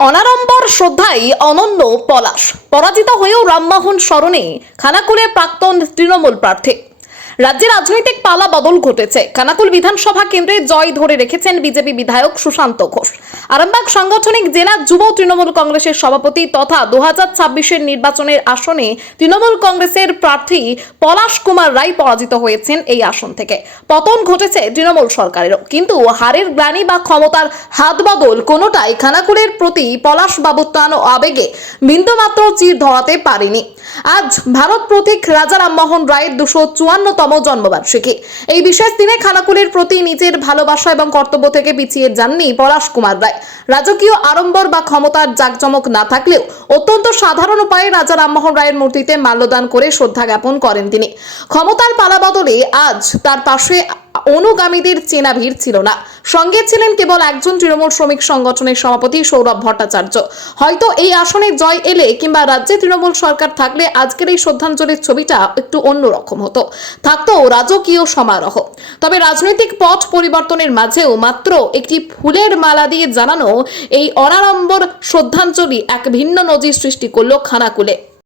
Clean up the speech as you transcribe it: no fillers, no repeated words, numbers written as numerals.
অনাড়ম্বর শ্রদ্ধায় অনন্য পলাশ, পরাজিত হয়েও রামমোহন স্মরণে খানাকুলের প্রাক্তন তৃণমূল প্রার্থী। রাজ্যে রাজনৈতিক পালা বদল ঘটেছে। খানাকুল বিধানসভা কেন্দ্রে জয় ধরে রেখেছেন বিজেপি বিধায়ক সুশান্ত ঘোষ। আরামবাগ সাংগঠনিক জেলা যুব তৃণমূল কংগ্রেসের সভাপতি তথা 2026-এর নির্বাচনের আসনে তৃণমূল কংগ্রেসের প্রার্থী পলাশ কুমার রায় পরাজিত হয়েছেন। এই আসন থেকে পতন ঘটেছে তৃণমূল সরকারেরও, কিন্তু হারের গ্লানি বা ক্ষমতার হাত বদল কোনোটাই খানাকুলের প্রতি পলাশ বাবুর টান ও আবেগে বিন্দুমাত্র চির ধরাতে পারেনি। আজ ভারত প্রতীক রাজা রামমোহন রায়ের 254তম জন্মবার্ষিকী। এই বিশেষ দিনে খানাকুলের প্রতি নিজের ভালোবাসা এবং কর্তব্য থেকে পিছিয়ে যাননি পলাশ কুমার রায়। রাজকীয় আড়ম্বর বা ক্ষমতার জাঁকজমক না থাকলেও অত্যন্ত সাধারণ উপায়ে রাজা রামমোহন রায়ের মূর্তিতে মাল্যদান করে শ্রদ্ধা জ্ঞাপন করেন তিনি। ক্ষমতার পালা বদলে আজ তার পাশে অনুগামীদের চেনা ভিড় ছিল না, সঙ্গে ছিলেন কেবল একজন তৃণমূল শ্রমিক সংগঠনের সভাপতি সৌরভ ভট্টাচার্য। হয়তো এই আসনে জয় এলে কিংবা রাজ্যে তৃণমূল সরকার থাকলে আজকের এই শ্রদ্ধাঞ্জলির ছবিটা একটু অন্যরকম হতো, থাকতো রাজকীয় সমারোহ। তবে রাজনৈতিক পথ পরিবর্তনের মাঝেও মাত্র একটি ফুলের মালা দিয়ে জানানো এই অনাড়ম্বর শ্রদ্ধাঞ্জলি এক ভিন্ন নজির সৃষ্টি করলো খানাকুলে।